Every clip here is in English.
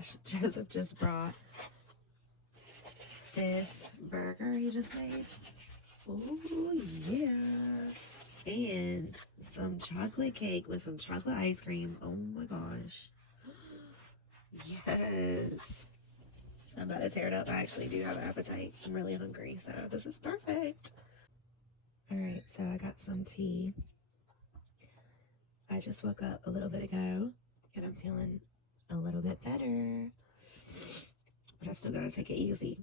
gosh, Joseph just brought this burger he just made. Oh, yeah. And some chocolate cake with some chocolate ice cream. Oh my gosh. Yes. I'm about to tear it up. I actually do have an appetite. I'm really hungry, so this is perfect. Alright, so I got some tea. I just woke up a little bit ago, and I'm feeling a little bit better. But I still gotta take it easy.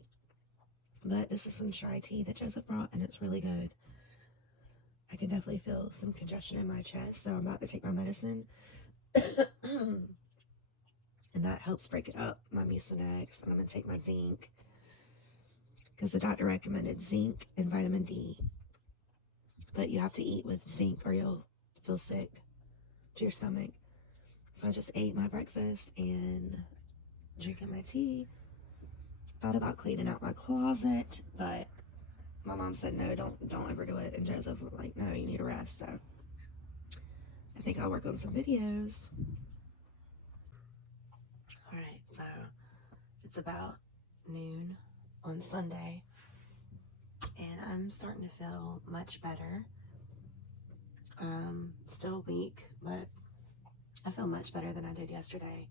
But this is some chai tea that Joseph brought, and it's really good. I can definitely feel some congestion in my chest, so I'm about to take my medicine. And that helps break it up, my Mucinex, and I'm going to take my zinc. Because the doctor recommended zinc and vitamin D. But you have to eat with zinc or you'll feel sick to your stomach. So I just ate my breakfast and drinking my tea. Thought about cleaning out my closet, but my mom said, no, don't ever do it. And Joseph was like, no, you need a rest. So I think I'll work on some videos. All right, so it's about noon on Sunday, and I'm starting to feel much better. Still weak, but I feel much better than I did yesterday.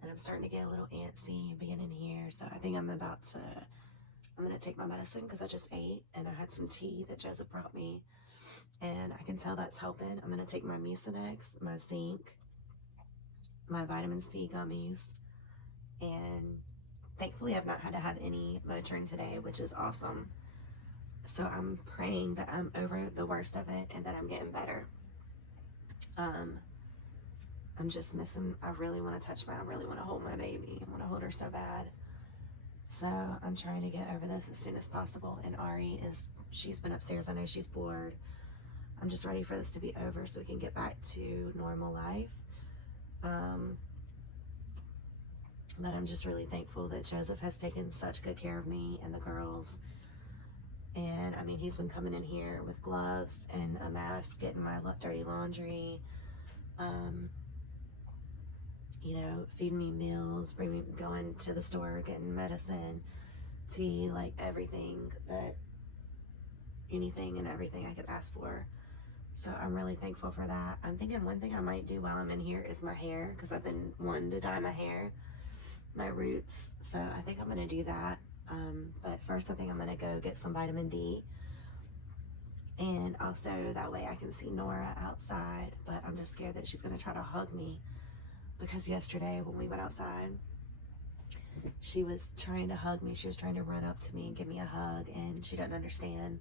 And I'm starting to get a little antsy beginning here. So I think I'm going to take my medicine because I just ate and I had some tea that Joseph brought me. And I can tell that's helping. I'm going to take my Mucinex, my zinc, my vitamin C gummies. And thankfully I've not had to have any Motrin today, which is awesome. So I'm praying that I'm over the worst of it and that I'm getting better. I'm just missing, I really want to I really want to hold my baby. I want to hold her so bad. So I'm trying to get over this as soon as possible. And Ari she's been upstairs. I know she's bored. I'm just ready for this to be over so we can get back to normal life. But I'm just really thankful that Joseph has taken such good care of me and the girls. And I mean, he's been coming in here with gloves and a mask, getting my dirty laundry, you know, feeding me meals, going to the store, getting medicine, tea, like anything and everything I could ask for. So I'm really thankful for that. I'm thinking one thing I might do while I'm in here is my hair, because I've been wanting to dye my hair, my roots. So I think I'm going to do that. But first I think I'm going to go get some vitamin D. And also that way I can see Nora outside. But I'm just scared that she's going to try to hug me. Because yesterday when we went outside, she was trying to hug me. She was trying to run up to me and give me a hug. And she doesn't understand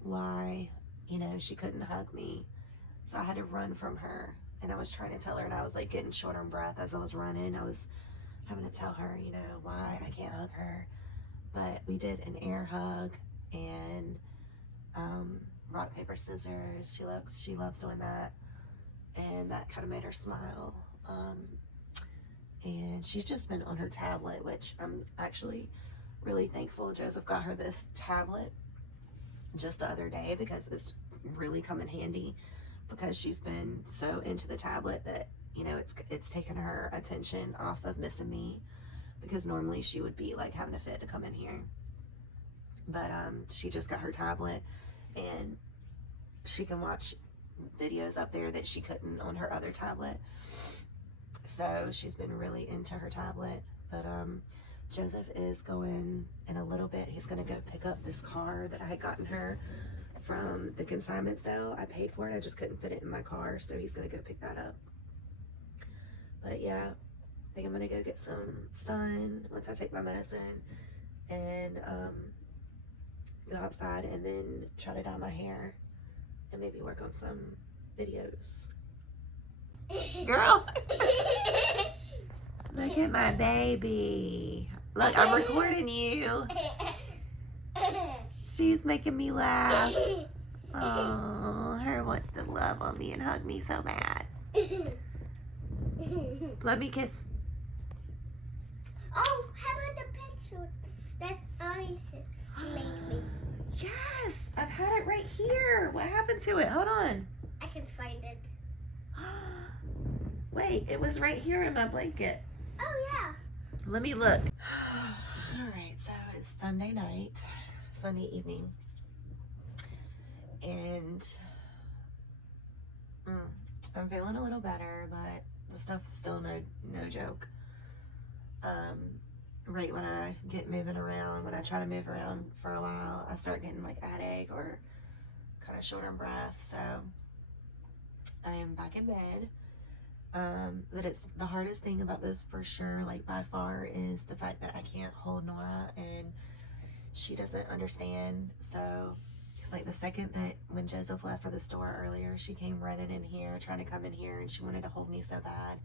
why, you know, she couldn't hug me. So I had to run from her. And I was trying to tell her, and I was like getting short on breath as I was running. I was having to tell her, you know, why I can't hug her. But we did an air hug and rock, paper, scissors. She loves doing that. And that kind of made her smile. And she's just been on her tablet, which I'm actually really thankful Joseph got her this tablet just the other day, because it's really come in handy, because she's been so into the tablet that, you know, it's taken her attention off of missing me, because normally she would be like having a fit to come in here. But she just got her tablet and she can watch videos up there that she couldn't on her other tablet. So she's been really into her tablet. But Joseph is going in a little bit. He's going to go pick up this car that I had gotten her from the consignment sale. I paid for it. I just couldn't fit it in my car. So he's going to go pick that up. But yeah, I think I'm going to go get some sun once I take my medicine. And go outside and then try to dye my hair. And maybe work on some videos. Girl! Look at my baby. Look, I'm recording you. She's making me laugh. Oh, her wants to love on me and hug me so bad. Let me kiss. Oh, how about the pencil that I made me? Yes, I've had it right here. What happened to it? Hold on. I can find it. Wait, it was right here in my blanket. Oh, yeah. Let me look. All right, so it's Sunday night, Sunday evening, and I'm feeling a little better, but the stuff is still no joke. Right when I get moving around, when I try to move around for a while, I start getting like a headache or kind of short on breath. So I am back in bed. But it's the hardest thing about this for sure, like by far, is the fact that I can't hold Nora and she doesn't understand. So it's like the second that when Joseph left for the store earlier, she came running in here, trying to come in here, and she wanted to hold me so bad.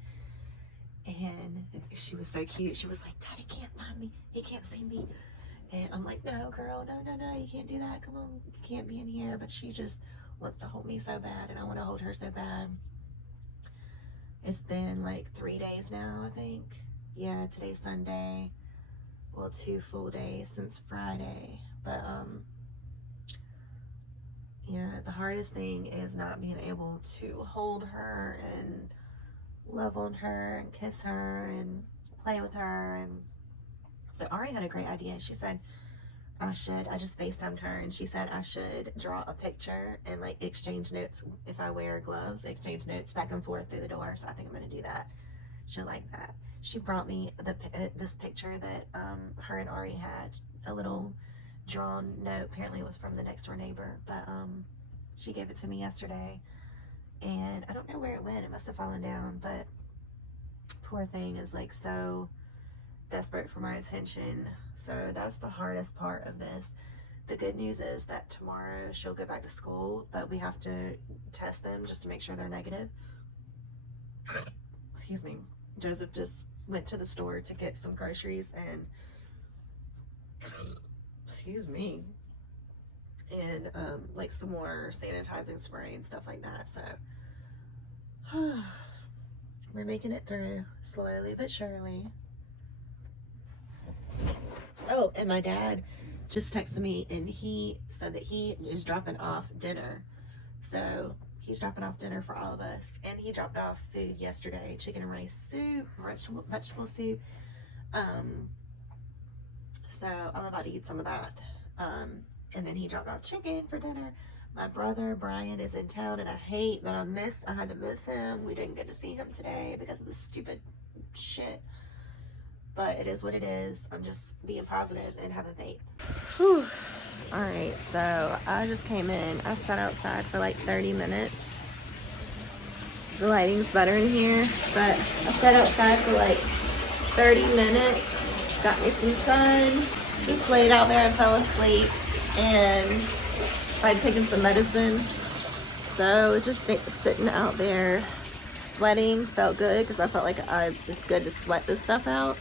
And she was so cute. She was like, Daddy can't find me. He can't see me. And I'm like, no, girl, no, you can't do that. Come on, you can't be in here. But she just wants to hold me so bad, and I want to hold her so bad. It's been like 3 days now, I think. Yeah, today's Sunday. Well, 2 full days since Friday. But, yeah, the hardest thing is not being able to hold her and love on her and kiss her and play with her. And so Ari had a great idea. She said I just FaceTimed her, and she said I should draw a picture and like exchange notes. If I wear gloves, exchange notes back and forth through the door. So I think I'm gonna do that. She'll like that. She brought me this picture that her and Ari had, a little drawn note. Apparently it was from the next door neighbor, but she gave it to me yesterday, and I don't know where it went. It must have fallen down, but poor thing is like so desperate for my attention. So that's the hardest part of this. The good news is that tomorrow she'll go back to school, but we have to test them just to make sure they're negative. Excuse me. Joseph just went to the store to get some groceries and excuse me, and like some more sanitizing spray and stuff like that. So we're making it through slowly but surely. Oh, and my dad just texted me, and he said that he is dropping off dinner. So he's dropping off dinner for all of us, and he dropped off food yesterday: chicken and rice soup, vegetable soup. So I'm about to eat some of that. And then he dropped off chicken for dinner. My brother Brian is in town, and I hate that I had to miss him. We didn't get to see him today because of this stupid shit. But it is what it is. I'm just being positive and having faith. Whew. All right, so I just came in. I sat outside for like 30 minutes. The lighting's better in here, but I sat outside for like 30 minutes. Got me some sun. Just laid out there and fell asleep. And I'd taken some medicine. So just sitting out there sweating felt good because I felt like it's good to sweat this stuff out.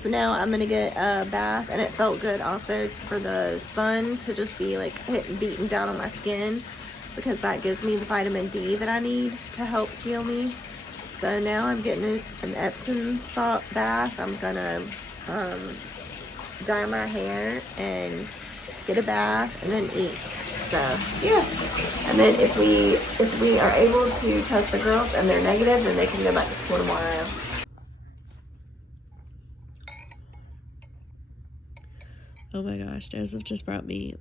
So now I'm gonna get a bath, and it felt good also for the sun to just be like beating down on my skin, because that gives me the vitamin D that I need to help heal me. So now I'm getting an Epsom salt bath. I'm gonna dye my hair and get a bath and then eat. So yeah, and then if we are able to test the girls and they're negative, then they can go back to school tomorrow. Oh my gosh, Joseph just brought me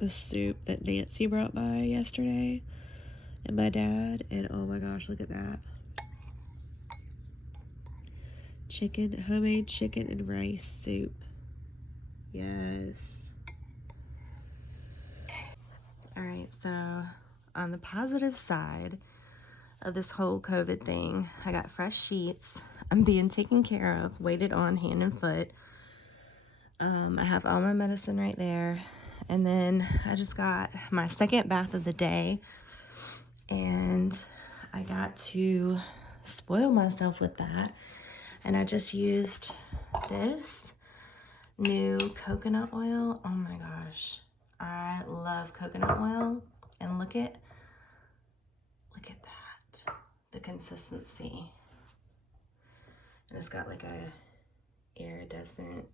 the soup that Nancy brought by yesterday, and my dad, and oh my gosh, look at that. Homemade chicken and rice soup. Yes. Alright, so on the positive side of this whole COVID thing, I got fresh sheets. I'm being taken care of, waited on hand and foot. I have all my medicine right there. And then I just got my second bath of the day, and I got to spoil myself with that. And I just used this new coconut oil. Oh my gosh, I love coconut oil. And look at that, the consistency. And it's got like a iridescent,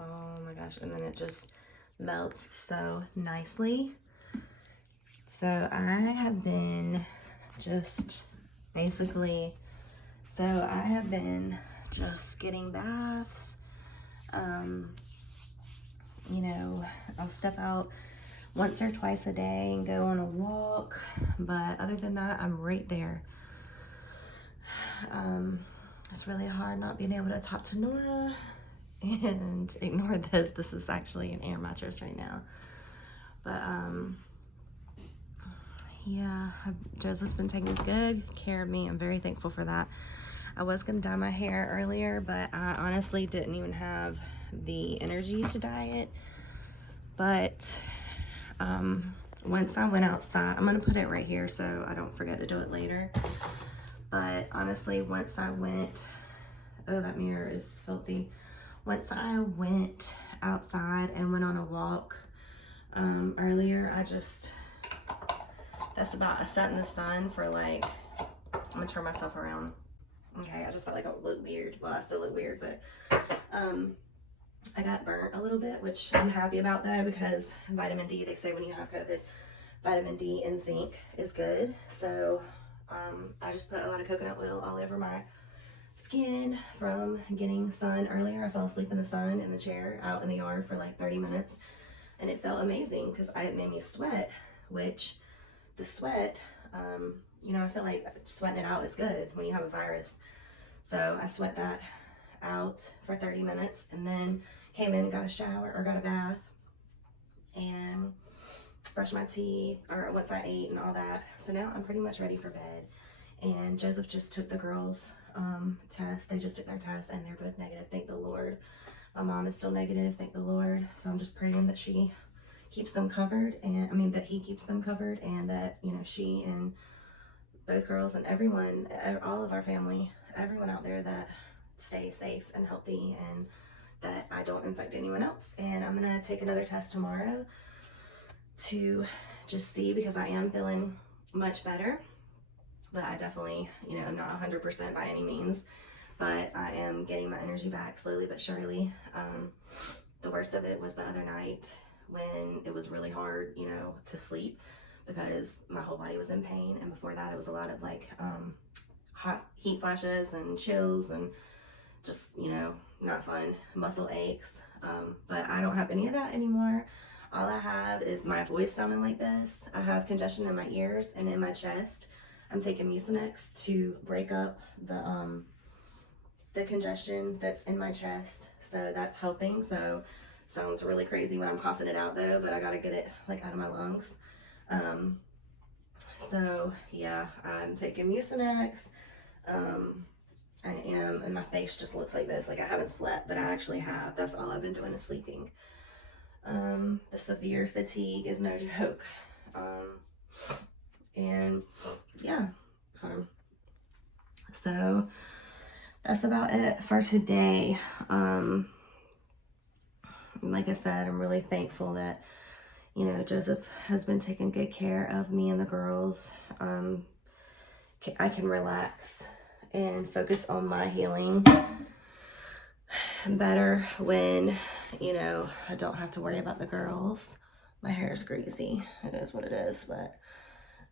oh my gosh, and then it just melts so nicely. So I have been just getting baths. You know, I'll step out once or twice a day and go on a walk, but other than that, I'm right there. It's really hard not being able to talk to Nora and ignore that this is actually an air mattress right now. But yeah, Joseph's been taking good care of me. I'm very thankful for that. I was gonna dye my hair earlier, but I honestly didn't even have the energy to dye it. But once I went outside, I'm gonna put it right here so I don't forget to do it later. But honestly, once I went, oh, that mirror is filthy. Once I went outside and went on a walk earlier, that's about, I sat in the sun for like, I'm gonna turn myself around. Okay, I just felt like I would look weird. Well, I still look weird, but I got burnt a little bit, which I'm happy about though, because vitamin D, they say when you have COVID, vitamin D and zinc is good. So I just put a lot of coconut oil all over my skin from getting sun earlier. I fell asleep in the sun in the chair out in the yard for like 30 minutes, and it felt amazing because it made me sweat, which the sweat, you know, I feel like sweating it out is good when you have a virus. So I sweat that out for 30 minutes and then came in and got a shower or got a bath and brushed my teeth, or once I ate and all that. So now I'm pretty much ready for bed. And Joseph just took the girls' test. They just took their test and they're both negative, thank the Lord. My mom is still negative, thank the Lord. So I'm just praying that she keeps them covered, and I mean that he keeps them covered, and that, you know, she and both girls and everyone, all of our family, everyone out there, that stay safe and healthy and that I don't infect anyone else. And I'm gonna take another test tomorrow to just see, because I am feeling much better, but I definitely, you know, I'm not 100% by any means, but I am getting my energy back slowly but surely. The worst of it was the other night when it was really hard, you know, to sleep because my whole body was in pain. And before that, it was a lot of like hot heat flashes and chills and just, you know, not fun, muscle aches. But I don't have any of that anymore. All I have is my voice sounding like this. I have congestion in my ears and in my chest. I'm taking Mucinex to break up the congestion that's in my chest. So that's helping. So sounds really crazy when I'm coughing it out though, but I gotta get it like out of my lungs. So yeah, I'm taking Mucinex. I am, and my face just looks like this, like I haven't slept, but I actually have. That's all I've been doing is sleeping. The severe fatigue is no joke. And yeah, so that's about it for today. Like I said, I'm really thankful that, you know, Joseph has been taking good care of me and the girls. I can relax and focus on my healing better when, you know, I don't have to worry about the girls. My hair is greasy. It is what it is, but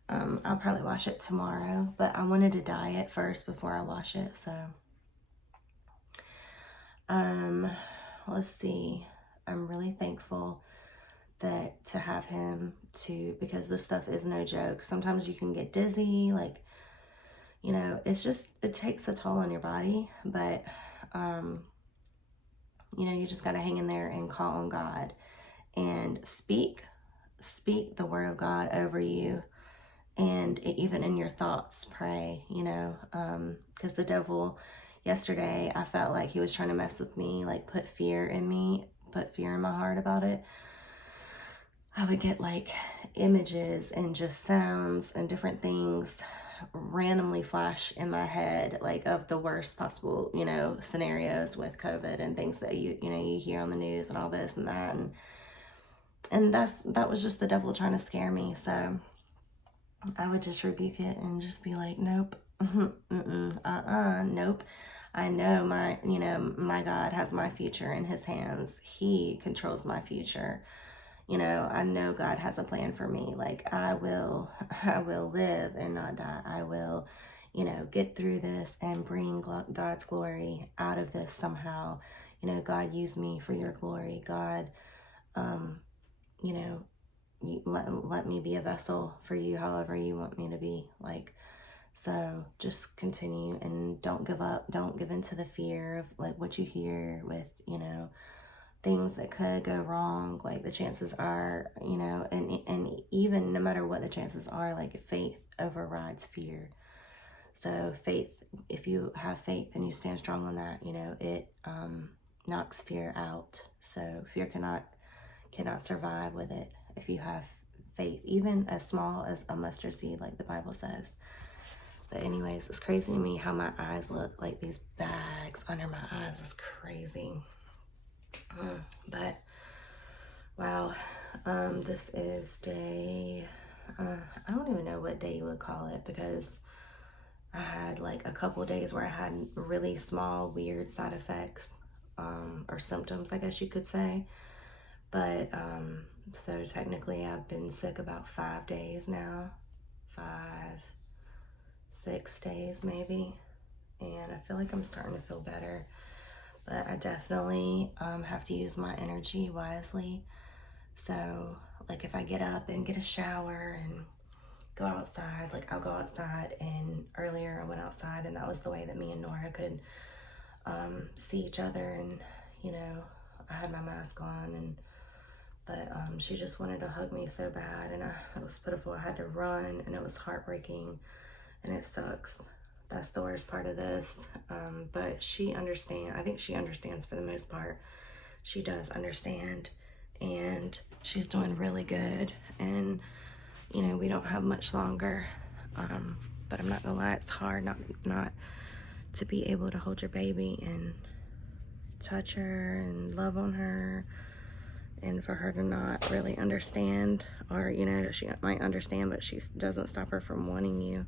I'll probably wash it tomorrow. But I wanted to dye it first before I wash it, so let's see. I'm really thankful that to have him because this stuff is no joke. Sometimes you can get dizzy, like, you know, it's just, it takes a toll on your body, but you know, you just got to hang in there and call on God and speak the word of God over you. And even in your thoughts, pray, you know, because the devil, yesterday, I felt like he was trying to mess with me, like put fear in me, put fear in my heart about it. I would get like images and just sounds and different things randomly flash in my head, like of the worst possible, you know, scenarios with COVID and things that you know, you hear on the news and all this and that. And that was just the devil trying to scare me. So I would just rebuke it and just be like, nope, nope. I know my God has my future in his hands. He controls my future. You know, I know God has a plan for me. Like I will live and not die. I will, get through this and bring God's glory out of this somehow. God, use me for your glory. God, you know, let me be a vessel for you however you want me to be. Like, so just continue and don't give up. Don't give into the fear of like what you hear with, things that could go wrong. Like the chances are, and even no matter what the chances are, like faith overrides fear. So faith, if you have faith and you stand strong on that, it knocks fear out. So fear cannot survive with it if you have faith, even as small as a mustard seed, like the Bible says. But anyways, it's crazy to me how my eyes look, like these bags under my eyes is crazy. But wow, this is day, I don't even know what day you would call it, because I had like a couple days where I had really small weird side effects, or symptoms, I guess you could say. But so technically I've been sick about 5 days now, 6 days maybe, and I feel like I'm starting to feel better. But I definitely have to use my energy wisely. So like if I get up and get a shower and go outside, like I'll go outside, and earlier I went outside and that was the way that me and Nora could see each other, and I had my mask on, but she just wanted to hug me so bad, and it was pitiful. I had to run, and it was heartbreaking, and it sucks. That's the worst part of this. But I think she understands for the most part. She does understand, and she's doing really good, and we don't have much longer. But I'm not gonna lie, it's hard not to be able to hold your baby and touch her and love on her, and for her to not really understand, or she might understand, but she doesn't stop her from wanting you.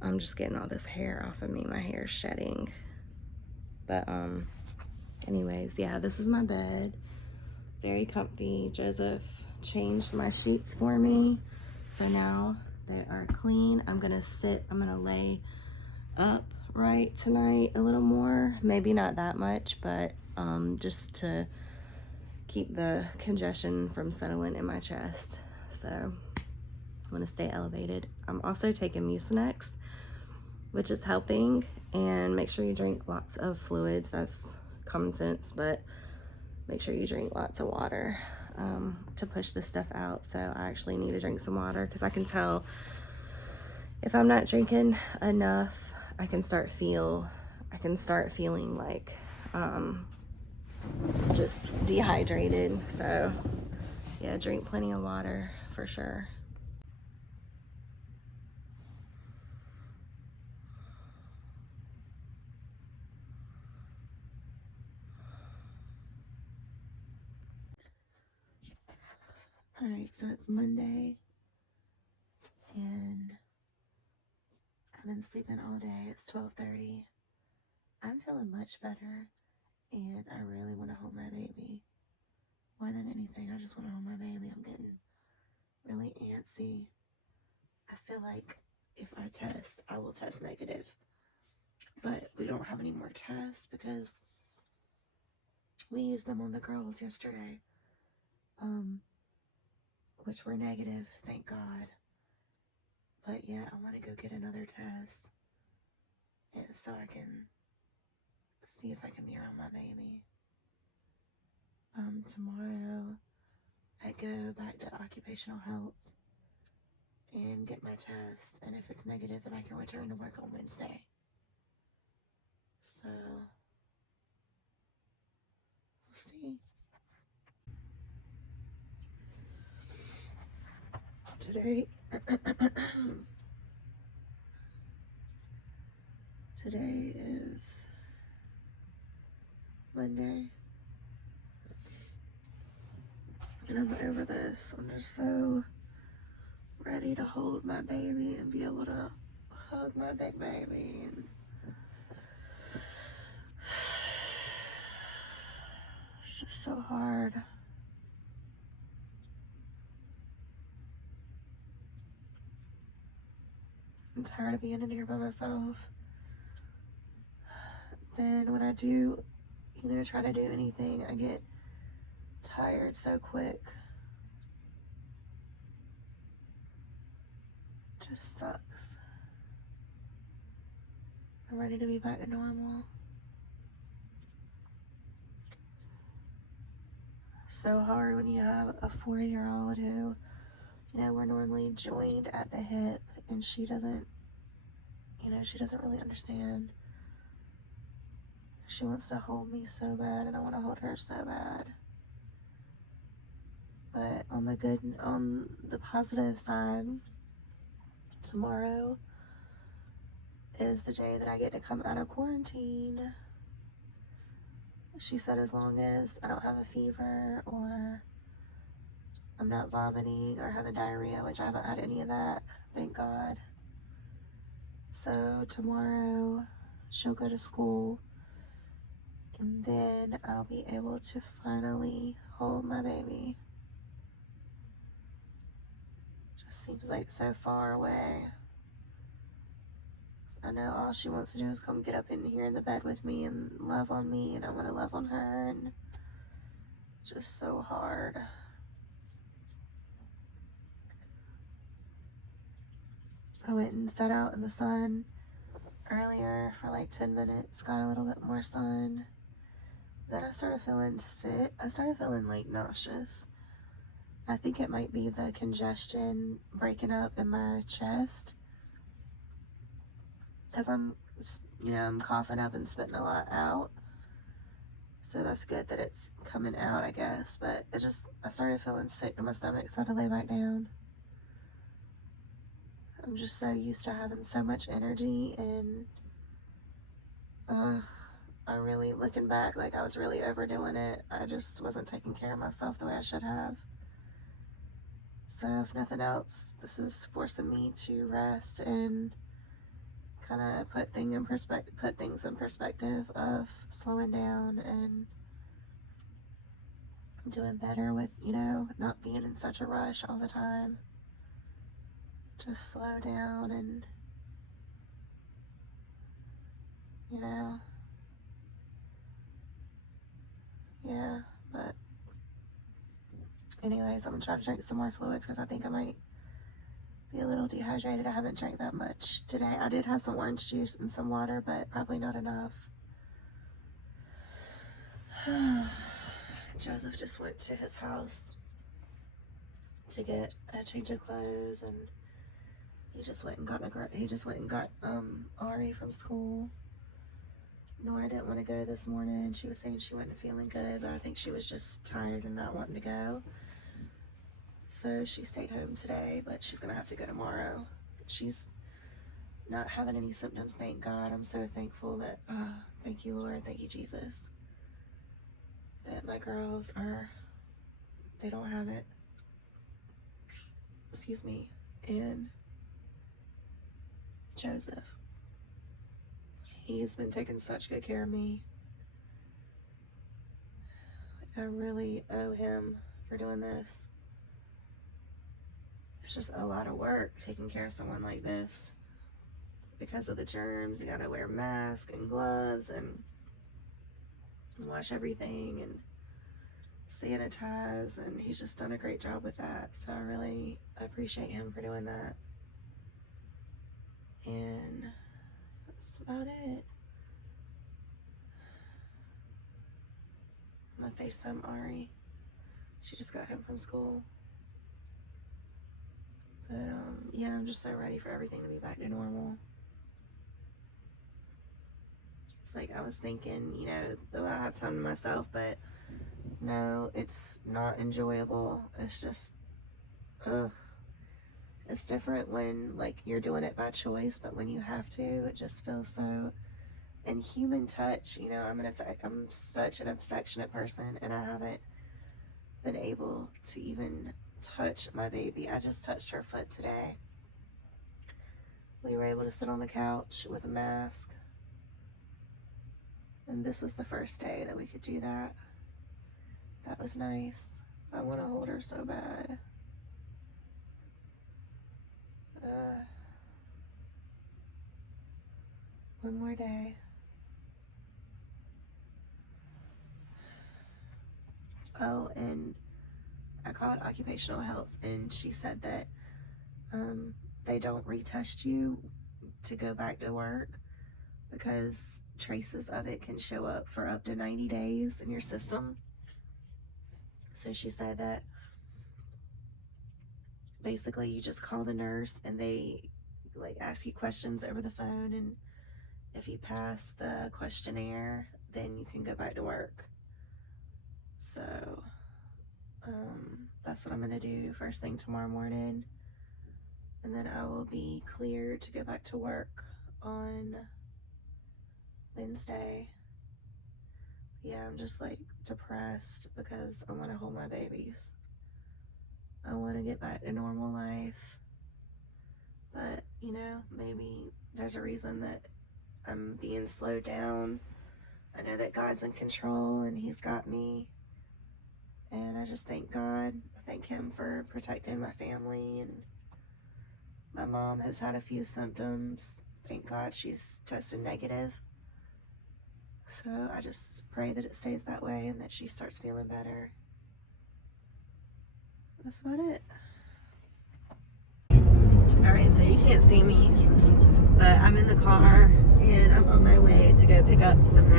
I'm just getting all this hair off of me. My hair is shedding. But anyways, yeah, this is my bed. Very comfy. Joseph changed my sheets for me, so now they are clean. I'm gonna lay upright tonight a little more. Maybe not that much, but just to keep the congestion from settling in my chest. So I'm gonna stay elevated. I'm also taking Mucinex, which is helping, and make sure you drink lots of fluids. That's common sense, but make sure you drink lots of water to push this stuff out. So I actually need to drink some water, because I can tell if I'm not drinking enough, I can start feeling like just dehydrated. So yeah, drink plenty of water for sure. All right, so it's Monday, and I've been sleeping all day. It's 12:30. I'm feeling much better, and I really want to hold my baby. More than anything, I just want to hold my baby. I'm getting really antsy. I feel like if I test, I will test negative, but we don't have any more tests because we used them on the girls yesterday, which were negative, thank God. But yeah, I want to go get another test, so I can see if I can be around my baby. Tomorrow I go back to occupational health and get my test, and if it's negative, then I can return to work on Wednesday. So we'll see. Today is Monday, and I'm over this. I'm just so ready to hold my baby and be able to hug my big baby. And it's just so hard. I'm tired of being in here by myself. Then when I do, try to do anything, I get tired so quick. Just sucks. I'm ready to be back to normal. So hard when you have a 4-year-old who, we're normally joined at the hip, and she doesn't really understand. She wants to hold me so bad, and I want to hold her so bad. But on the positive side, tomorrow is the day that I get to come out of quarantine. She said as long as I don't have a fever or I'm not vomiting or having diarrhea, which I haven't had any of that, thank God. So tomorrow she'll go to school, and then I'll be able to finally hold my baby. Just seems like so far away. I know all she wants to do is come get up in here in the bed with me and love on me, and I want to love on her, and just so hard. I went and sat out in the sun earlier for like 10 minutes, got a little bit more sun. Then I started feeling sick. I started feeling like nauseous. I think it might be the congestion breaking up in my chest. Because I'm coughing up and spitting a lot out. So that's good that it's coming out, I guess. But I started feeling sick to my stomach, so I had to lay back down. I'm just so used to having so much energy, and I really, looking back, like I was really overdoing it. I just wasn't taking care of myself the way I should have. So if nothing else, this is forcing me to rest and kind of put things in perspective of slowing down and doing better with, not being in such a rush all the time. Just slow down and, yeah, but anyways, I'm gonna try to drink some more fluids because I think I might be a little dehydrated. I haven't drank that much today. I did have some orange juice and some water, but probably not enough. Joseph just went to his house to get a change of clothes, and he just went and got Ari from school. Nora didn't want to go this morning. She was saying she wasn't feeling good, but I think she was just tired and not wanting to go. So she stayed home today, but she's gonna have to go tomorrow. She's not having any symptoms, thank God. I'm so thankful that, thank you, Lord, thank you, Jesus, that my girls they don't have it. Excuse me. And Joseph, he's been taking such good care of me. I really owe him for doing this. It's just a lot of work taking care of someone like this. Because of the germs, you gotta wear masks and gloves and wash everything and sanitize, and he's just done a great job with that. So I really appreciate him for doing that. And that's about it. I'm gonna FaceTime Ari. She just got home from school. But yeah, I'm just so ready for everything to be back to normal. It's like I was thinking, though I have time to myself, but no, it's not enjoyable. It's just, it's different when like you're doing it by choice, but when you have to, it just feels so. And human touch, I'm such an affectionate person, and I haven't been able to even touch my baby. I just touched her foot today. We were able to sit on the couch with a mask, and this was the first day that we could do that. That was nice. I want to hold her so bad. One more day. Oh, and I called occupational health, and she said that they don't retest you to go back to work because traces of it can show up for up to 90 days in your system. So she said that basically you just call the nurse and they like ask you questions over the phone, and if you pass the questionnaire, then you can go back to work. So that's what I'm gonna do first thing tomorrow morning, and then I will be cleared to go back to work on Wednesday. Yeah, I'm just like depressed because I want to hold my babies. I want to get back to normal life, but you know, maybe there's a reason that I'm being slowed down. I know that God's in control and He's got me, and I just thank God. I thank Him for protecting my family, and my mom has had a few symptoms. Thank God she's tested negative. So I just pray that it stays that way and that she starts feeling better. That's about it. Alright, so you can't see me, but I'm in the car and I'm on my way to go pick up some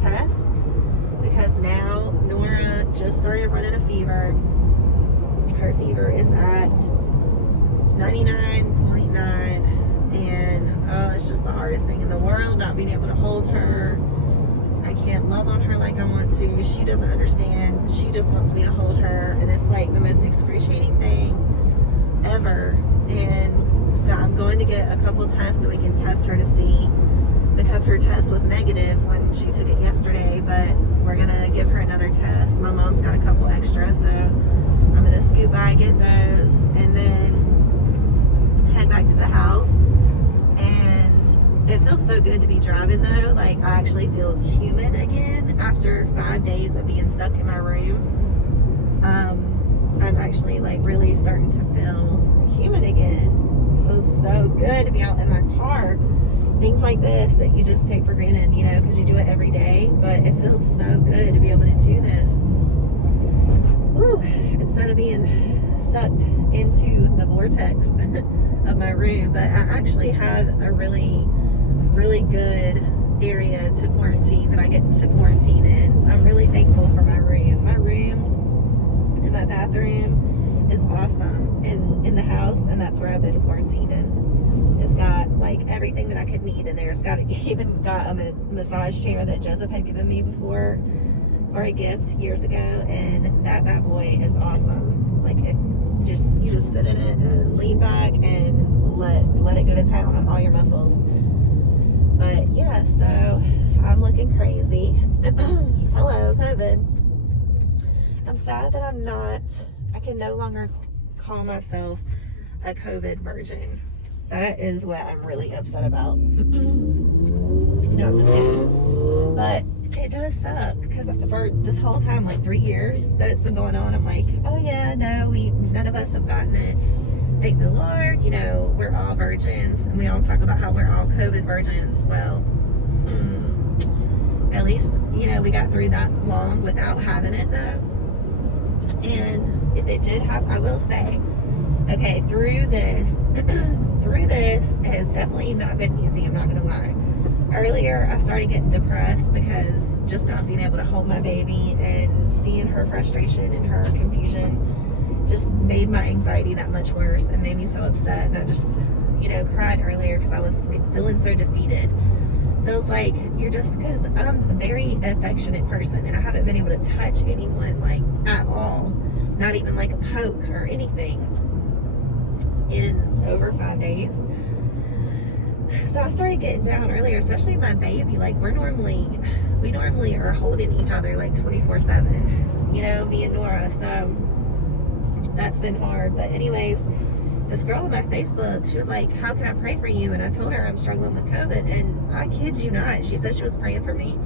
tests, because now Nora just started running a fever. Her fever is at 99.9, and it's just the hardest thing in the world, not being able to hold her. I can't love on her like I want to. She doesn't understand. She just wants me to hold her, and it's like the most excruciating thing ever. And so I'm going to get a couple tests so we can test her to see, because her test was negative when she took it yesterday, but we're gonna give her another test. My mom's got a couple extra, so I'm gonna scoot by, get those, and then head back to the house. And it feels so good to be driving though. Like, I actually feel human again after 5 days of being stuck in my room. I'm actually like really starting to feel human again. It feels so good to be out in my car. Things like this that you just take for granted, you know, because you do it every day, but it feels so good to be able to do this. Woo, instead of being sucked into the vortex of my room. But I actually have a really, really good area to quarantine, that I get to quarantine in. I'm really thankful for my room. My room and my bathroom is awesome in the house, and that's where I've been quarantining. It's got like everything that I could need in there. It's got even got a massage chair that Joseph had given me before for a gift years ago, and that bad boy is awesome. Like, if you just sit in it and lean back and let it go to town on all your muscles. But yeah, so I'm looking crazy. Hello, COVID. I'm sad that I can no longer call myself a COVID virgin. That is what I'm really upset about. No, I'm just kidding. But it does suck, because for this whole time, like 3 years that it's been going on, I'm like, oh yeah, no, none of us have gotten it. Thank the Lord, you know, we're all virgins, and we all talk about how we're all COVID virgins. Well, at least, you know, we got through that long without having it though. And if it did happen, I will say, okay, through this it has definitely not been easy, I'm not gonna lie. Earlier I started getting depressed because just not being able to hold my baby and seeing her frustration and her confusion just made my anxiety that much worse and made me so upset, and I just, you know, cried earlier because I was feeling so defeated. Feels like because I'm a very affectionate person, and I haven't been able to touch anyone like at all, not even like a poke or anything, in over 5 days. So I started getting down earlier, especially my baby. Like, we normally are holding each other like 24/7, you know, me and Nora. So that's been hard. But anyways, this girl on my Facebook, she was like, how can I pray for you? And I told her I'm struggling with COVID, and I kid you not, she said she was praying for me,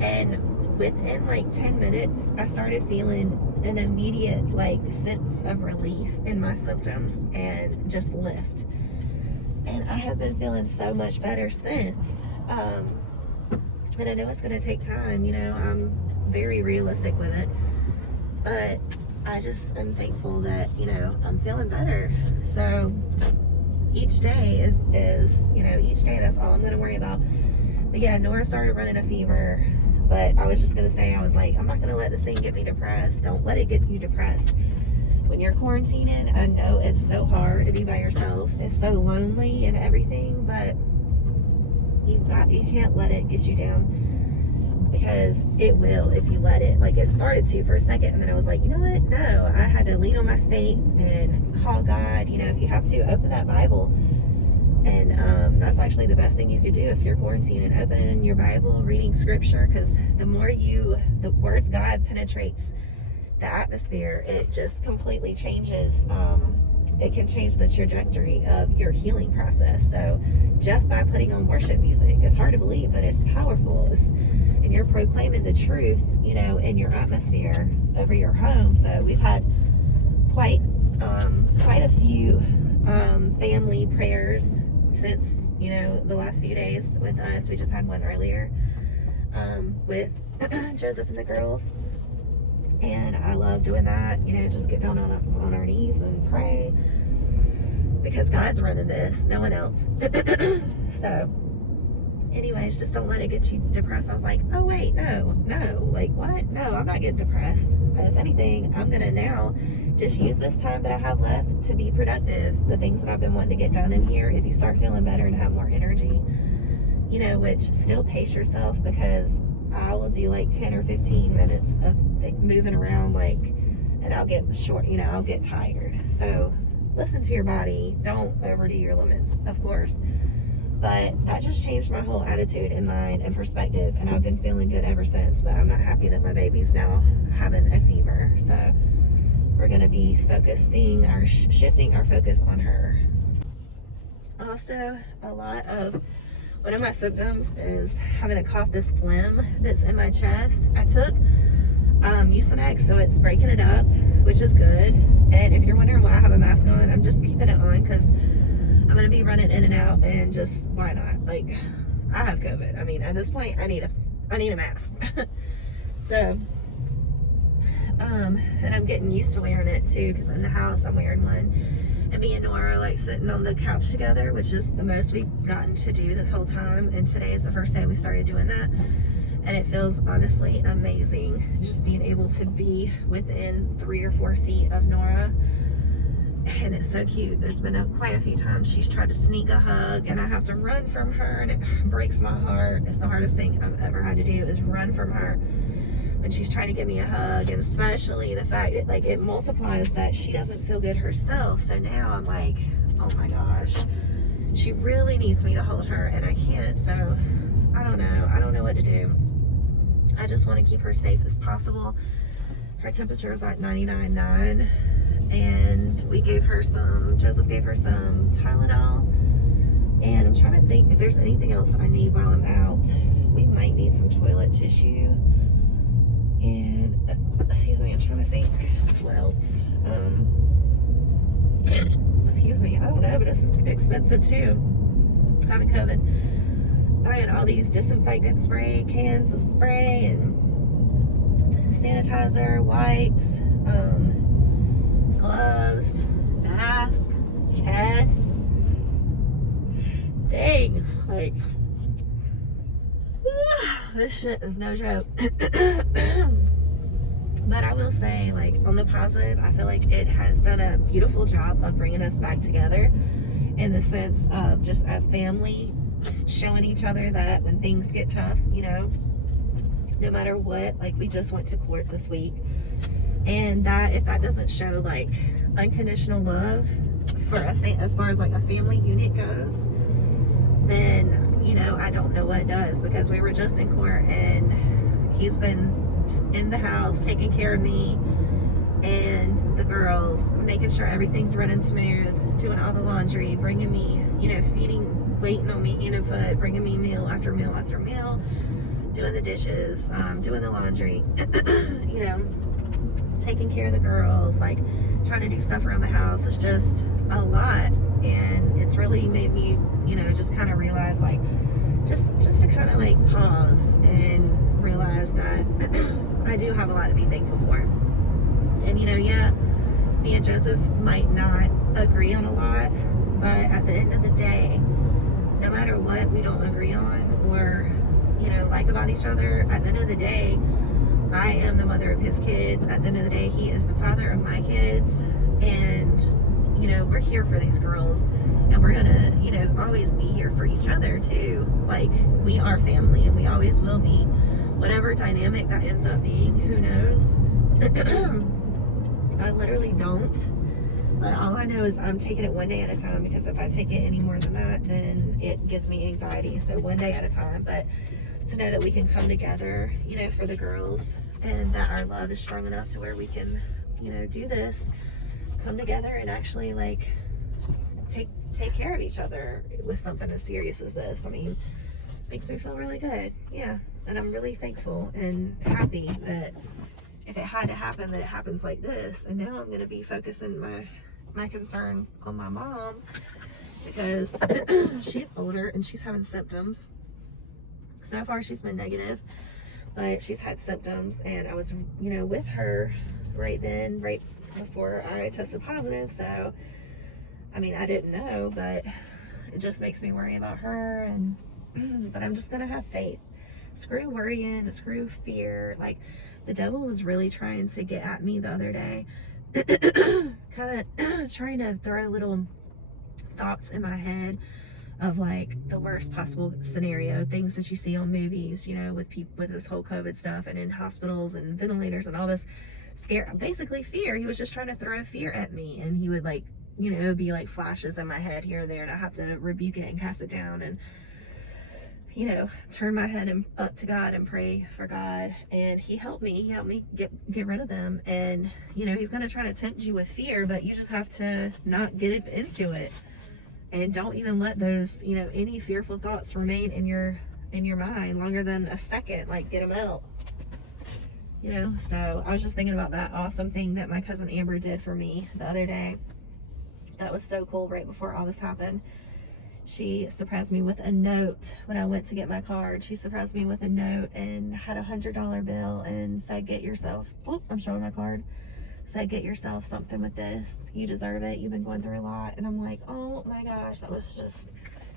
and within like 10 minutes I started feeling an immediate like sense of relief in my symptoms and just lift. And I have been feeling so much better since. And I know it's going to take time, you know, I'm very realistic with it. But I just am thankful that, you know, I'm feeling better. So each day is you know, each day that's all I'm going to worry about. But yeah, Nora started running a fever. But I was just going to say, I was like, I'm not going to let this thing get me depressed. Don't let it get you depressed. When you're quarantining, I know it's so hard to be by yourself. It's so lonely and everything, but you can't let it get you down, because it will if you let it. Like, it started to for a second, and then I was like, you know what? No, I had to lean on my faith and call God. You know, if you have to, open that Bible. And that's actually the best thing you could do if you're quarantining, opening your Bible, reading scripture, because the words God penetrates the atmosphere, it just completely changes. It can change the trajectory of your healing process. So just by putting on worship music, it's hard to believe, but it's powerful. And you're proclaiming the truth, you know, in your atmosphere over your home. So we've had quite a few family prayers since, you know, the last few days with us. We just had one earlier with Joseph and the girls. And I love doing that, you know, just get down on our knees and pray, because God's running this, no one else. So anyways, just don't let it get you depressed. I was like, oh wait, no, like what? No, I'm not getting depressed. If anything, I'm gonna now just use this time that I have left to be productive. The things that I've been wanting to get done in here, if you start feeling better and have more energy, you know, which still pace yourself, because I will do like 10 or 15 minutes of like moving around, like, and I'll get short, you know, I'll get tired. So listen to your body. Don't overdo your limits, of course. But that just changed my whole attitude and mind and perspective, and I've been feeling good ever since. But I'm not happy that my baby's now having a fever. So we're going to be shifting our focus on her. Also, one of my symptoms is having a cough, this phlegm that's in my chest. I took Mucinex, so it's breaking it up, which is good. And if you're wondering why I have a mask on, I'm just keeping it on because I'm going to be running in and out, and just, why not? Like, I have COVID. I mean, at this point, I need a mask. So, and I'm getting used to wearing it too, because in the house I'm wearing one. And me and Nora are like sitting on the couch together, which is the most we've gotten to do this whole time. And today is the first day we started doing that. And it feels honestly amazing just being able to be within 3 or 4 feet of Nora. And it's so cute. There's been quite a few times she's tried to sneak a hug, and I have to run from her, and it breaks my heart. It's the hardest thing I've ever had to do, is run from her when she's trying to give me a hug. And especially the fact that, like, it multiplies that she doesn't feel good herself. So now I'm like, oh my gosh, she really needs me to hold her, and I can't. So I don't know what to do. I just want to keep her safe as possible. Her temperature is like 99.9, and Joseph gave her some Tylenol. And I'm trying to think if there's anything else I need while I'm out. We might need some toilet tissue. And, excuse me, I'm trying to think what else. Excuse me, I don't know, but it's expensive too. Having COVID. Buying all these disinfectant spray, cans of spray, and sanitizer, wipes, gloves, mask, test. Dang, like, this shit is no joke. But I will say, like, on the positive, I feel like it has done a beautiful job of bringing us back together, in the sense of just as family, showing each other that when things get tough, you know, no matter what, like, we just went to court this week, and that if that doesn't show like unconditional love for as far as like a family unit goes, then, you know, I don't know what does, because we were just in court, and he's been in the house taking care of me and the girls, making sure everything's running smooth, doing all the laundry, bringing me, you know, feeding, waiting on me hand and foot, bringing me meal after meal after meal, doing the dishes, doing the laundry, you know, taking care of the girls, like trying to do stuff around the house. It's just a lot, and it's really made me, you know, just kind of realize, like, just to kind of like pause and realize that I do have a lot to be thankful for. And, you know, yeah, me and Joseph might not agree on a lot, but at the end of the day, no matter what we don't agree on or, you know, like about each other, at the end of the day, I am the mother of his kids. At the end of the day, he is the father of my kids. And, you know, we're here for these girls, and we're gonna, you know, always be here for each other too. Like, we are family, and we always will be. Whatever dynamic that ends up being, who knows? I literally don't. But all I know is I'm taking it one day at a time, because if I take it any more than that, then it gives me anxiety. So one day at a time. But to know that we can come together, you know, for the girls, and that our love is strong enough to where we can, you know, do this, come together and actually, like, take care of each other with something as serious as this. I mean, makes me feel really good. Yeah. And I'm really thankful and happy that if it had to happen, that it happens like this. And now I'm going to be focusing my concern on my mom, because she's older and she's having symptoms. So far she's been negative, but she's had symptoms, and I was, you know, with her right before I tested positive. So I mean, I didn't know, but it just makes me worry about her. And but I'm just gonna have faith. Screw worrying, screw fear. Like, the devil was really trying to get at me the other day, kind of trying to throw little thoughts in my head of, like, the worst possible scenario, things that you see on movies, you know, with people, with this whole COVID stuff, and in hospitals and ventilators and all this basically fear. He was just trying to throw fear at me, and he would, like, you know, it'd be like flashes in my head here and there, and I have to rebuke it and cast it down, and, you know, turn my head up to God and pray for God. And he helped me get rid of them. And, you know, he's going to try to tempt you with fear, but you just have to not get into it, and don't even let those, you know, any fearful thoughts remain in your mind longer than a second. Like, get them out, you know. So I was just thinking about that awesome thing that my cousin Amber did for me the other day. That was so cool. Right before all this happened, she surprised me with a note. When I went to get my card, she surprised me with a note and had $100 bill and said, get yourself, oh, I'm showing my card, said, get yourself something with this. You deserve it. You've been going through a lot. And I'm like, oh my gosh, that was just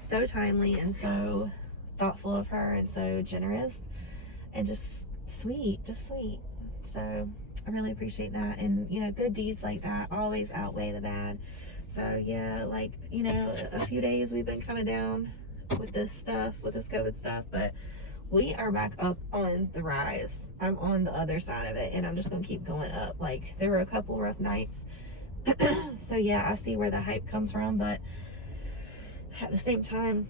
so timely and so thoughtful of her, and so generous, and just sweet. So I really appreciate that. And, you know, good deeds like that always outweigh the bad. So yeah, like, you know, a few days we've been kind of down with this stuff, with this COVID stuff, but we are back up on the rise. I'm on the other side of it, and I'm just gonna keep going up. Like, there were a couple rough nights. So yeah, I see where the hype comes from, but at the same time,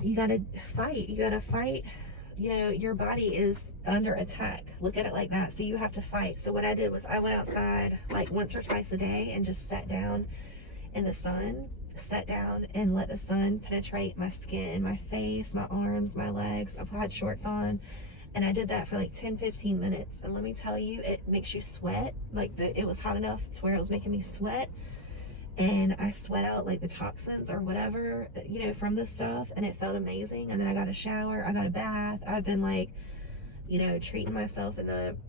you gotta fight. You know, your body is under attack. Look at it like that. So you have to fight. So what I did was I went outside like once or twice a day and just sat down in the sun, sat down and let the sun penetrate my skin, my face, my arms, my legs. I had shorts on, and I did that for like 10-15 minutes. And let me tell you, it makes you sweat. Like, it was hot enough to where it was making me sweat, and I sweat out like the toxins or whatever, you know, from this stuff, and it felt amazing. And then I got a shower, I got a bath. I've been, like, you know, treating myself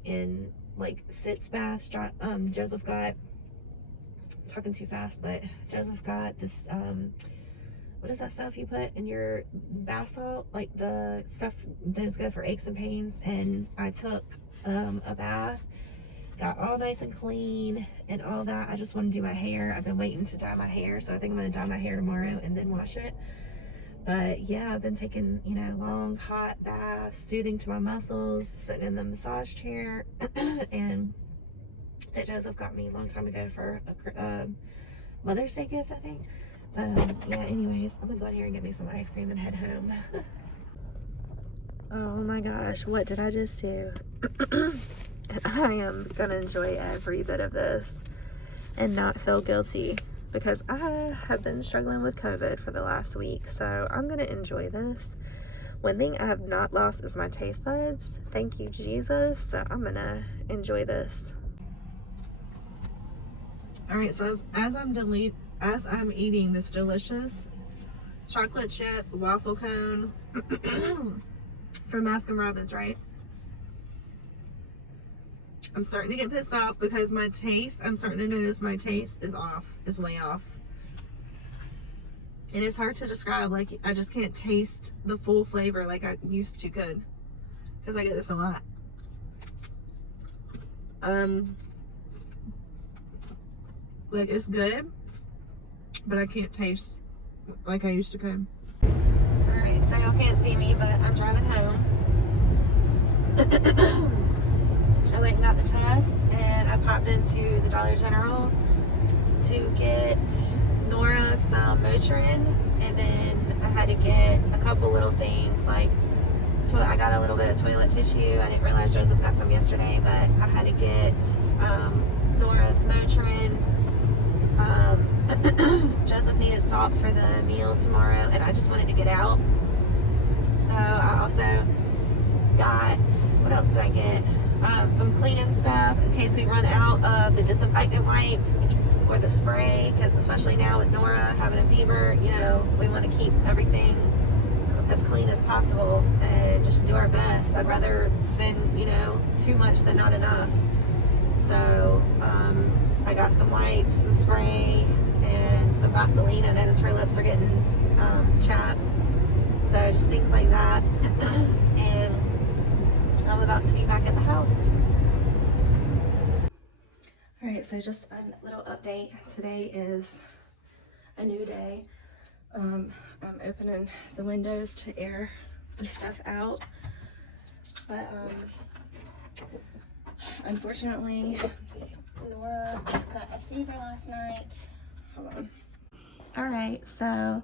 in like sitz baths. Joseph got, talking too fast, but Joseph got this, what is that stuff you put in your bath salt, like the stuff that is good for aches and pains? And I took a bath, got all nice and clean and all that. I just want to do my hair. I've been waiting to dye my hair, so I think I'm going to dye my hair tomorrow and then wash it. But yeah, I've been taking, you know, long hot baths, soothing to my muscles, sitting in the massage chair, and that Joseph got me a long time ago for a Mother's Day gift, I think. But yeah, anyways, I'm gonna go in here and get me some ice cream and head home. Oh my gosh, what did I just do? I am gonna enjoy every bit of this and not feel guilty, because I have been struggling with COVID for the last week. So I'm gonna enjoy this. One thing I have not lost is my taste buds. Thank you, Jesus. So I'm gonna enjoy this. All right, so as I'm as I'm eating this delicious chocolate chip waffle cone from Baskin Robbins, right? I'm starting to get pissed off because I'm starting to notice my taste is way off. And it's hard to describe, like, I just can't taste the full flavor like I used to could. Because I get this a lot. Like, it's good, but I can't taste like I used to could. Alright, so y'all can't see me, but I'm driving home. I went and got the test, and I popped into the Dollar General to get Nora some Motrin, and then I had to get a couple little things, like I got a little bit of toilet tissue. I didn't realize Joseph got some yesterday, but I had to get Nora's Motrin. Joseph needed salt for the meal tomorrow, and I just wanted to get out. So I also got, what else did I get? Some cleaning stuff in case we run out of the disinfectant wipes or the spray, because especially now with Nora having a fever, you know, we want to keep everything as clean as possible and just do our best. I'd rather spend, you know, too much than not enough. So I got some wipes, some spray, and some Vaseline. I noticed her lips are getting chapped. So just things like that. And I'm about to be back at the house. Alright, so just a little update. Today is a new day. I'm opening the windows to air the stuff out. But unfortunately, Nora got a fever last night. Hold on. Alright, so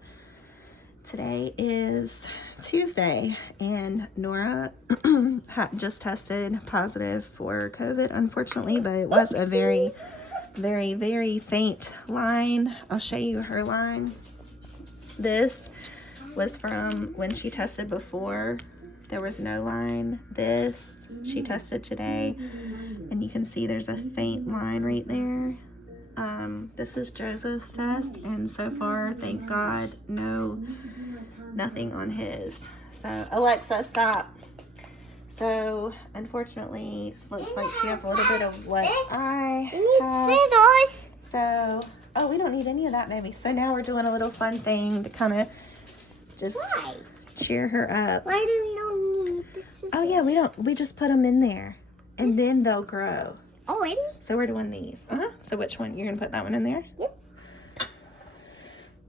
today is Tuesday, and Nora just tested positive for COVID, unfortunately, but it was a very, very, very faint line. I'll show you her line. This was from when she tested before. There was no line. This, she tested today, and you can see there's a faint line right there. This is Joseph's test, and so far, thank God, nothing on his. So, Alexa, stop. So, unfortunately, it looks like she has a little bit of what I have. Scissors. So, oh, we don't need any of that, baby. So now we're doing a little fun thing to kind of just cheer her up. Why do we don't need the scissors? Oh yeah, we just put them in there, and then they'll grow. Already? So we're doing these. So which one? You're gonna put that one in there? Yep.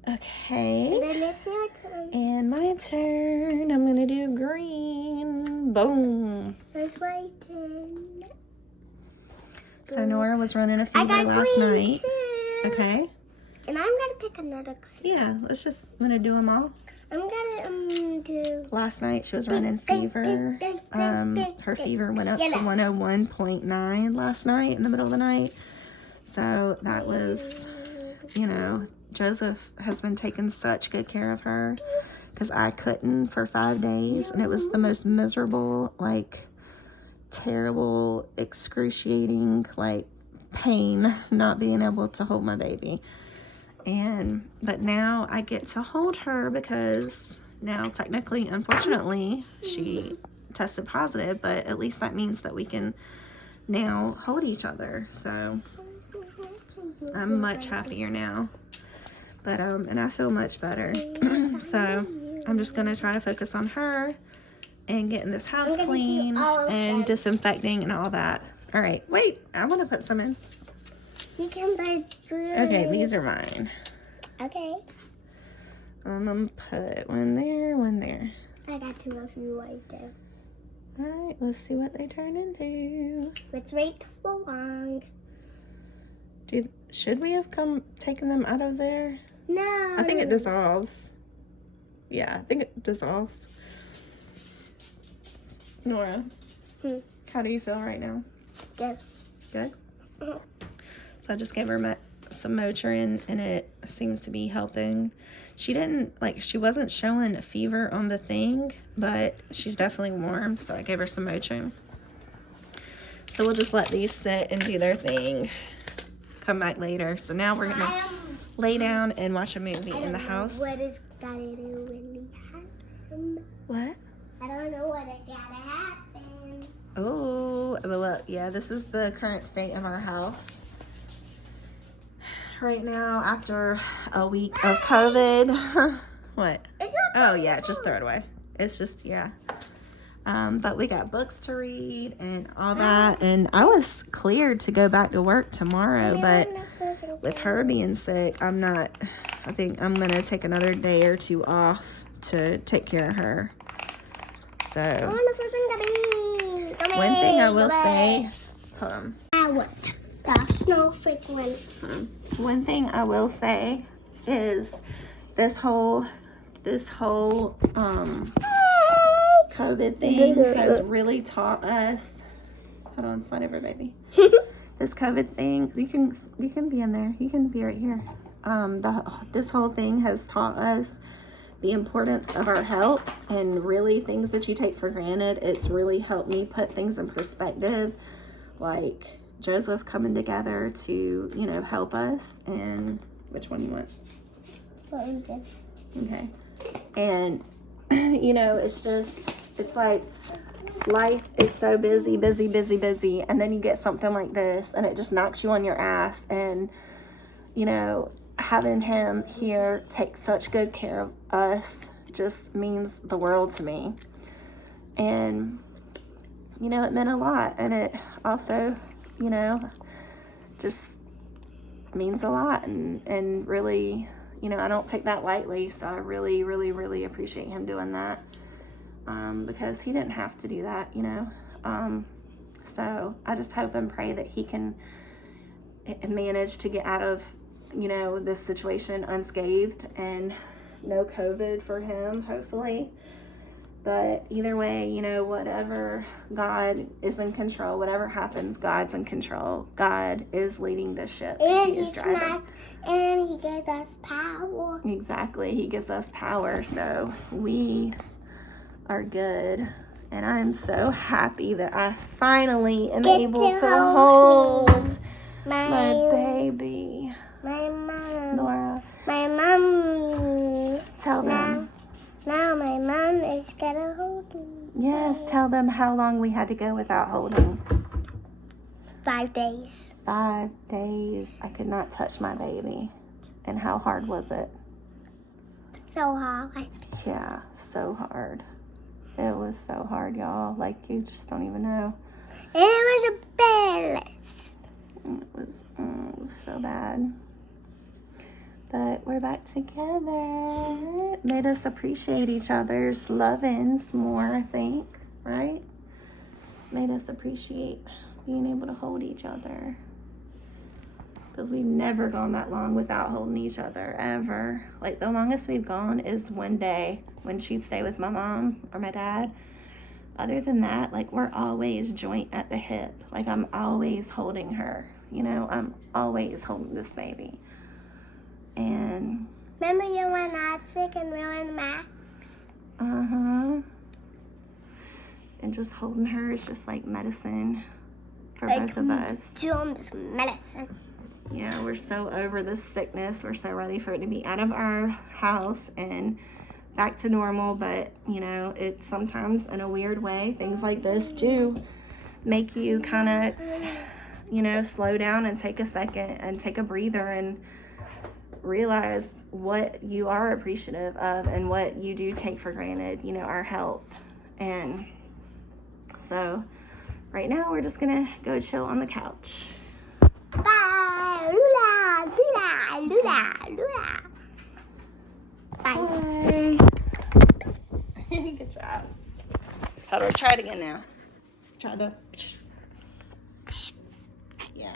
Okay. And then it's your turn. And my turn. I'm gonna do green. Boom. It's my turn. So Nora was running a I fever got last green night. too. Okay. And I'm gonna pick another color. Yeah. I'm gonna do them all. I'm gonna do. Last night she was running fever. Her fever went up to 101.9 last night in the middle of the night. So that was, you know, Joseph has been taking such good care of her because I couldn't for 5 days, and it was the most miserable, like, terrible, excruciating, like, pain not being able to hold my baby. But now I get to hold her because now technically, unfortunately, she tested positive, but at least that means that we can now hold each other. So I'm much happier now. But and I feel much better. So I'm just gonna try to focus on her and getting this house clean and disinfecting and all that. All right, wait, I want to put some in. You can buy food. Okay, these are mine. Okay. I'm gonna put one there, one there. I got two of you right there. All right, let's see what they turn into. Let's wait for long. Should we have taken them out of there? No. I think it dissolves. Yeah, I think it dissolves. Nora, how do you feel right now? Good. Good? So I just gave her some Motrin, and it seems to be helping. She wasn't showing a fever on the thing, but she's definitely warm, so I gave her some Motrin. So we'll just let these sit and do their thing. Come back later. So now we're gonna lay down and watch a movie in the house. What is gotta do when we happen? What? I don't know what it gotta happen. Oh, but look, yeah, this is the current state of our house. Right now, after a week of COVID. What? It's Oh, yeah, just throw it away. It's just, yeah. But we got books to read and all that. And I was cleared to go back to work tomorrow, but with her being sick, I think I'm going to take another day or two off to take care of her. So, one thing I will say, the snowflake one. One thing I will say is this whole COVID thing has really taught us. Hold on, slide over, baby. This COVID thing, you can be in there. You can be right here. This whole thing has taught us the importance of our health, and really things that you take for granted. It's really helped me put things in perspective, like Joseph coming together to, help us. And which one you want? What was it? Okay. And, it's like life is so busy. And then you get something like this and it just knocks you on your ass. And, having him here take such good care of us just means the world to me. And, it meant a lot. And it also, just means a lot. And really, I don't take that lightly. So I really, really, really appreciate him doing that. Because he didn't have to do that, So I just hope and pray that he can manage to get out of, this situation unscathed, and no COVID for him, hopefully. But either way, whatever, God is in control. Whatever happens, God's in control. God is leading the ship. And he is driving. And he gives us power. Exactly. He gives us power. So we are good. And I'm so happy that I finally am able to hold my baby. My mom. Nora. My mom. Tell them. Now my mom is gonna hold me. Yes, tell them how long we had to go without holding. 5 days. 5 days. I could not touch my baby. And how hard was it? So hard. Yeah, so hard. It was so hard, y'all. Like, you just don't even know. And it was a balance. It was so bad. But we're back together. It made us appreciate each other's lovings more, I think, right? Made us appreciate being able to hold each other. Because we've never gone that long without holding each other, ever. Like, the longest we've gone is one day when she'd stay with my mom or my dad. Other than that, like, we're always joint at the hip. Like, I'm always holding her. I'm always holding this baby. And remember you were not sick and we were in masks? and just holding her is just like medicine for both of us. John's medicine. Yeah, we're so over this sickness. We're so ready for it to be out of our house and back to normal. But it's sometimes in a weird way, things like this do make you kind of slow down and take a second and take a breather and realize what you are appreciative of and what you do take for granted, our health. And so right now we're just gonna go chill on the couch. Bye. Lula, lula, lula, lula. Bye. Good job. Hold on, try it again now. Try the yeah.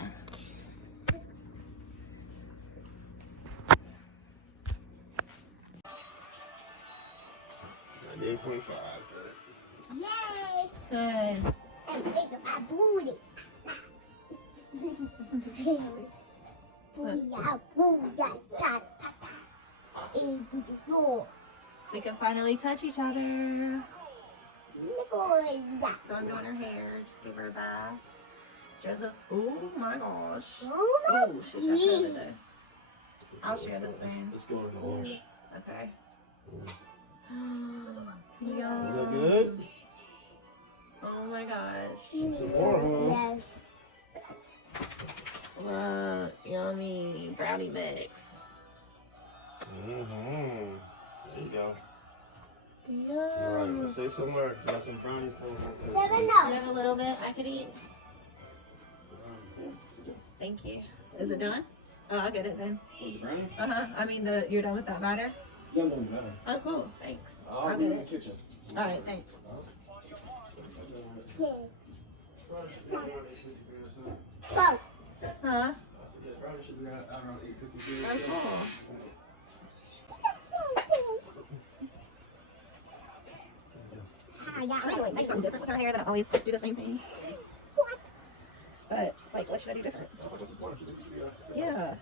98.5. Yay. Good. And think about booty. Booyah, booyah, ta ta ta. Into the floor. We can finally touch each other. Booyah. So I'm doing her hair. Just give her a bath. Joseph's. Oh my gosh. Oh my Ooh, she's got gee. COVID though. I'll share this thing. Let's go in the wash. Okay. Is that good? Oh my gosh. Some more, huh? Yes. Yummy brownie mix. Mm-hmm. There you go. Yum. All right, let's say somewhere because I got some brownies coming up. Never You know. have a little bit I could eat? Thank you. Is it done? Oh, I'll get it then. The brownies? I mean, you're done with that batter? No, no. Oh, cool. Thanks. I'll I'll be get in the it. kitchen. All right, thanks. Yeah. Go. Huh? Probably should be around 8:50. Oh, cool. I'm trying to like make something different with her hair. That I always do the same thing. But it's like, what should I do different? Yeah.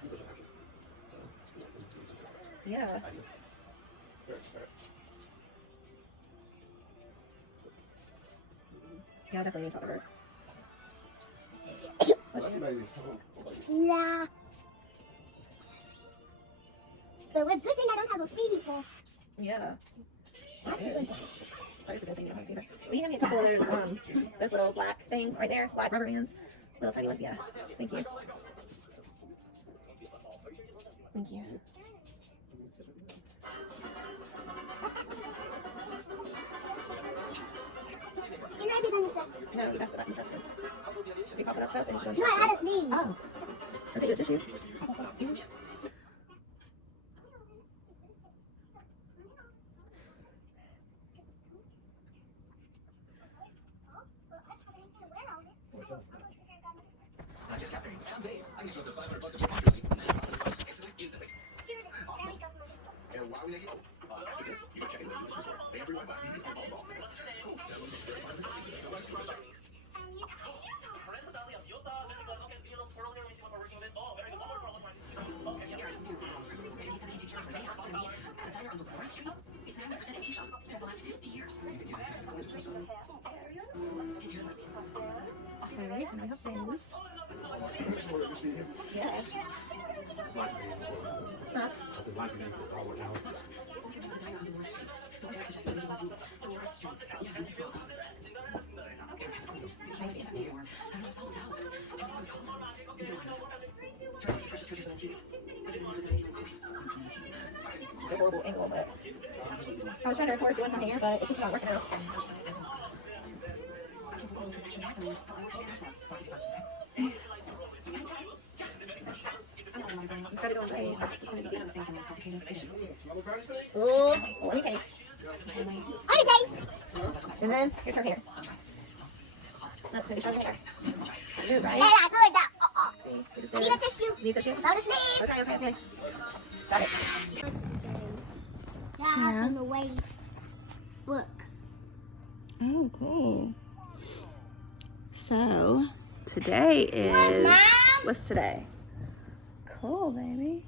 Yeah. Yeah, I definitely need to talk to her. Yeah. But what good thing I don't have a fever. Yeah. That is a good thing you don't have to either. Will you hand me a couple of those little black things right there? Black rubber bands? Little tiny ones, yeah. Thank you. Thank you. You know everything you said. No, that's the button. You pop it up so it's going No, I had a sneeze. Oh. Okay, good tissue. Okay, can I have those? Yeah. Huh? It's a horrible angle, but I was trying to record doing my hair, but it's just not working out. Got it on the Oh, let me taste. Only taste. And then here's her hair. Look, finish on your hair. Good, right? Yeah, good. See, we just I did need a it. tissue. Need tissue? Without a sneeze. Okay, okay, okay. Got it. Yeah, from the waist. Look. Oh, cool. So, today is, Mom? what's today? Cool, baby.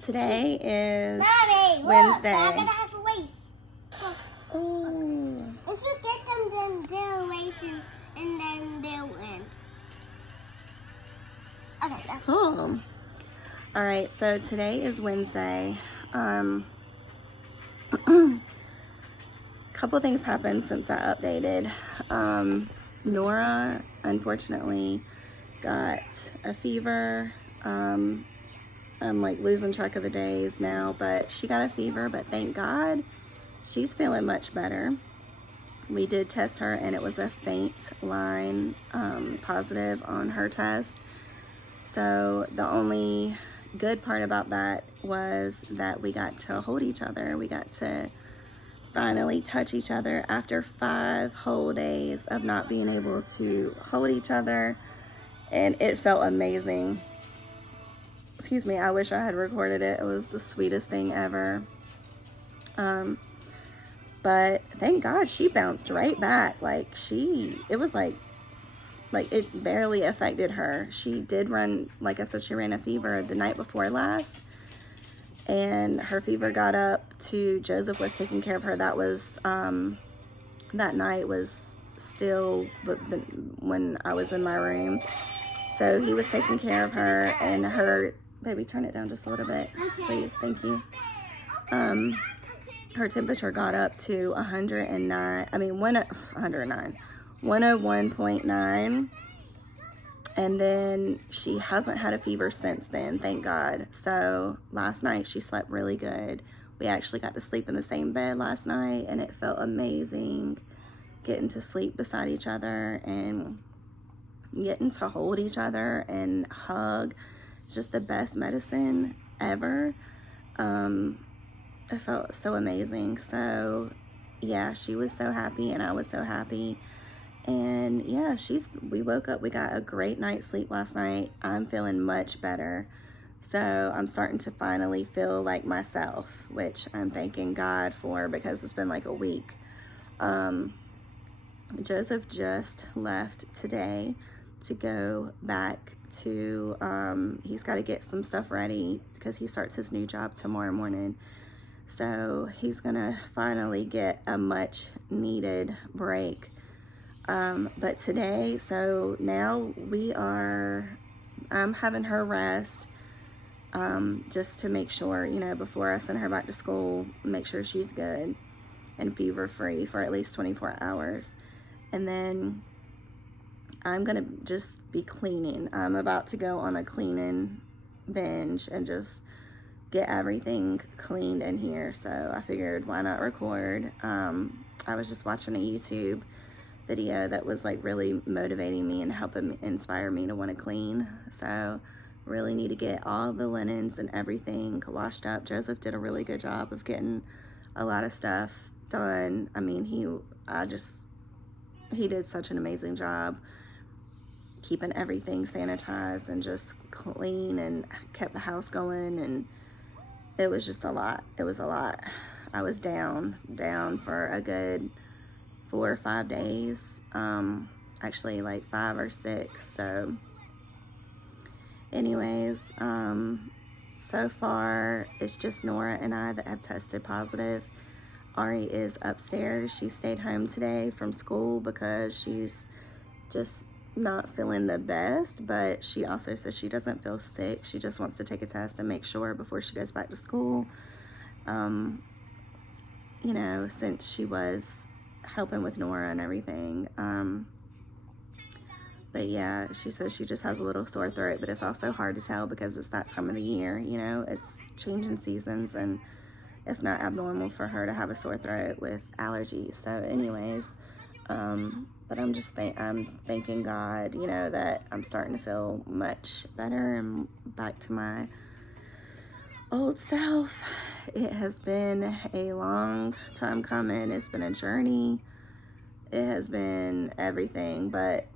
Today is Mommy, look. Wednesday. I'm gonna have a waist. Look. Oh, If you get them, then they'll waste and then they'll win. Okay, that's cool. All right, so today is Wednesday. Couple things happened since I updated. Nora, unfortunately, got a fever. I'm like losing track of the days now, but she got a fever, but thank God she's feeling much better. We did test her and it was a faint line positive on her test. So the only good part about that was that we got to hold each other. We got to finally touch each other after 5 whole days of not being able to hold each other, and it felt amazing. Excuse me, I wish I had recorded it. It was the sweetest thing ever. But thank God she bounced right back. Like it was like it barely affected her. She did run, like I said, she ran a fever the night before last, and her fever got up to, Joseph was taking care of her. That was, that night was still when I was in my room. So he was taking care of her, and her Baby, turn it down just a little bit, Okay. please. Thank you. Her temperature got up to 109. I mean, 109. 101.9. And then she hasn't had a fever since then, thank God. So last night she slept really good. We actually got to sleep in the same bed last night, and it felt amazing getting to sleep beside each other and getting to hold each other and hug. It's just the best medicine ever. It felt so amazing. So yeah, she was so happy and I was so happy. And yeah, we woke up, we got a great night's sleep last night. I'm feeling much better. So I'm starting to finally feel like myself, which I'm thanking God for, because it's been like a week. Joseph just left today to go back to, he's got to get some stuff ready because he starts his new job tomorrow morning. So he's gonna finally get a much needed break. But today, so now I'm having her rest, just to make sure, before I send her back to school, make sure she's good and fever free for at least 24 hours. And then I'm gonna just be cleaning. I'm about to go on a cleaning binge and just get everything cleaned in here. So I figured, why not record? I was just watching a YouTube video that was like really motivating me and helping inspire me to want to clean. So really need to get all the linens and everything washed up. Joseph did a really good job of getting a lot of stuff done. I mean, he did such an amazing job keeping everything sanitized and just clean, and kept the house going, and it was just a lot. It was a lot. I was down for a good 4 or 5 days, actually like 5 or 6. So anyways, so far it's just Nora and I that have tested positive. Ari is upstairs. She stayed home today from school because she's just not feeling the best, but she also says she doesn't feel sick. She just wants to take a test and make sure before she goes back to school, since she was helping with Nora and everything. But yeah, she says she just has a little sore throat, but it's also hard to tell because it's that time of the year, it's changing seasons, and it's not abnormal for her to have a sore throat with allergies. So anyways, but I'm thanking God, that I'm starting to feel much better and back to my old self. It has been a long time coming. It's been a journey. It has been everything, but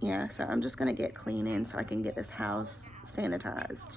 yeah, so I'm just gonna get cleaning so I can get this house sanitized.